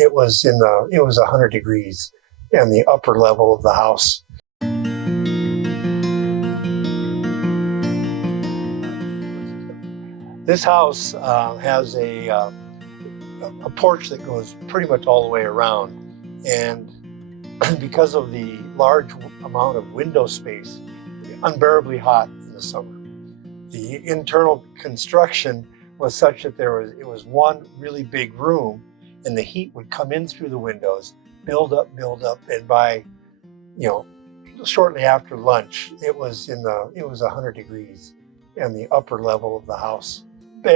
it was 100 degrees in the upper level of the house. This house has a porch that goes pretty much all the way around, and because of the large amount of window space, unbearably hot in the summer. The internal construction was such that it was one really big room, and the heat would come in through the windows, build up, and by, shortly after lunch, it was 100 degrees in the upper level of the house.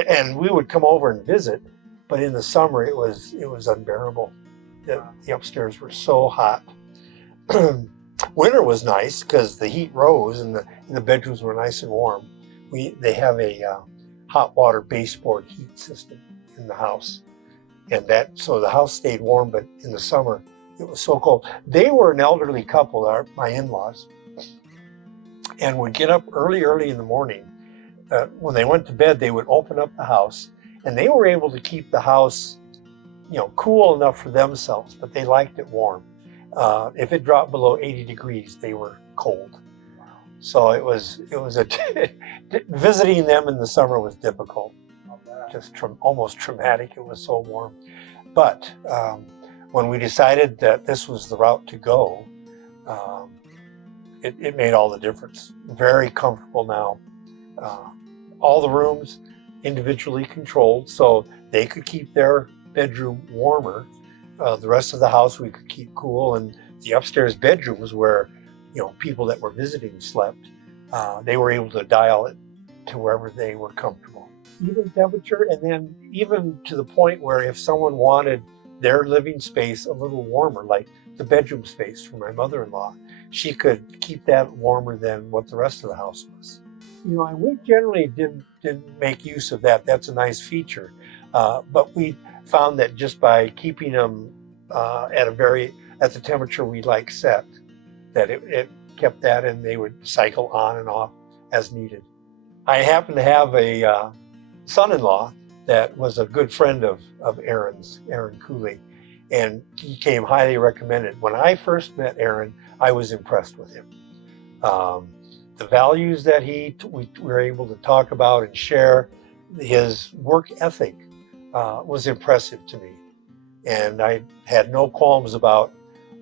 And we would come over and visit, but in the summer it was unbearable. The upstairs were so hot. Winter was nice because the heat rose and the bedrooms were nice and warm. They have a hot water baseboard heat system in the house, and so the house stayed warm. But in the summer, it was so cold. They were an elderly couple, my in-laws, and would get up early in the morning. When they went to bed, they would open up the house, and they were able to keep the house, cool enough for themselves, but they liked it warm. If it dropped below 80 degrees, they were cold. So it was visiting them in the summer was difficult, just almost traumatic. It was so warm. But when we decided that this was the route to go, it made all the difference. Very comfortable now. All the rooms individually controlled, so they could keep their bedroom warmer. The rest of the house we could keep cool, and the upstairs bedrooms where people that were visiting slept, they were able to dial it to wherever they were comfortable. Even temperature, and then even to the point where if someone wanted their living space a little warmer, like the bedroom space for my mother-in-law, she could keep that warmer than what the rest of the house was. And we generally didn't make use of that. That's a nice feature, but we found that just by keeping them at the temperature we like set, that it kept that, and they would cycle on and off as needed. I happen to have a son-in-law that was a good friend of Aaron's, Aaron Cooley, and he came highly recommended. When I first met Aaron, I was impressed with him. The values that we were able to talk about and share, his work ethic was impressive to me. And I had no qualms about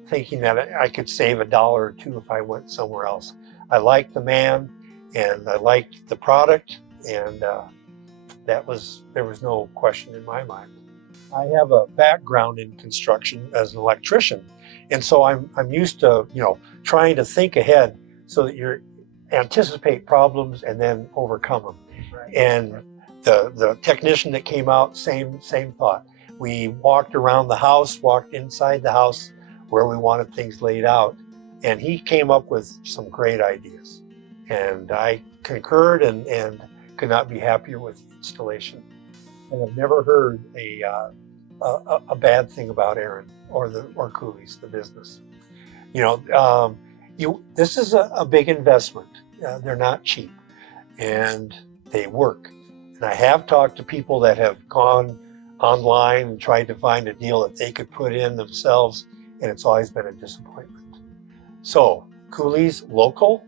thinking that I could save $1 or $2 if I went somewhere else. I liked the man, and I liked the product, and there was no question in my mind. I have a background in construction as an electrician, and so I'm used to trying to think ahead so that you anticipate problems and then overcome them. Right. And the technician that came out, same thought. We walked around the house, walked inside the house where we wanted things laid out, and he came up with some great ideas. And I concurred and could not be happier with the installation. And I've never heard a bad thing about Aaron or Cooley's, the business. This is a big investment. They're not cheap, and they work. And I have talked to people that have gone online and tried to find a deal that they could put in themselves, and it's always been a disappointment. So Cooley's local.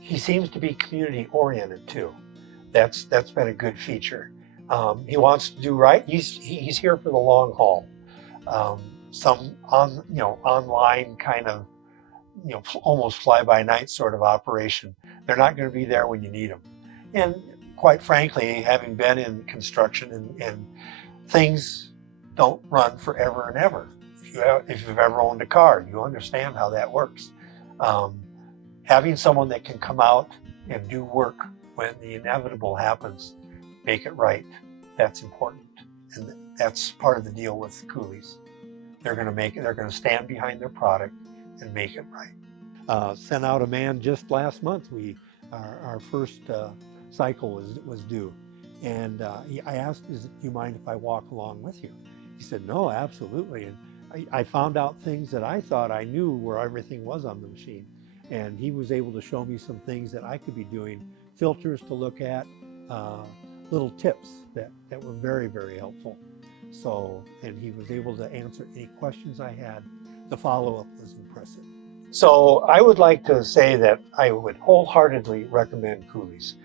He seems to be community oriented too. That's been a good feature. He wants to do right. He's here for the long haul. Some online kind of almost fly-by-night sort of operation. They're not going to be there when you need them. And quite frankly, having been in construction and things don't run forever and ever. If you've ever owned a car, you understand how that works. Having someone that can come out and do work when the inevitable happens, make it right, that's important. And that's part of the deal with Cooley's. They're going to make it. They're going to stand behind their product and make it right. Sent out a man just last month. Our first cycle was due, and I asked, "Do you mind if I walk along with you?" He said, "No, absolutely." And I found out things that I thought I knew where everything was on the machine, and he was able to show me some things that I could be doing, filters to look at, little tips that were very, very helpful. So, and he was able to answer any questions I had. The follow-up was impressive. So I would like to say that I would wholeheartedly recommend Cooley's.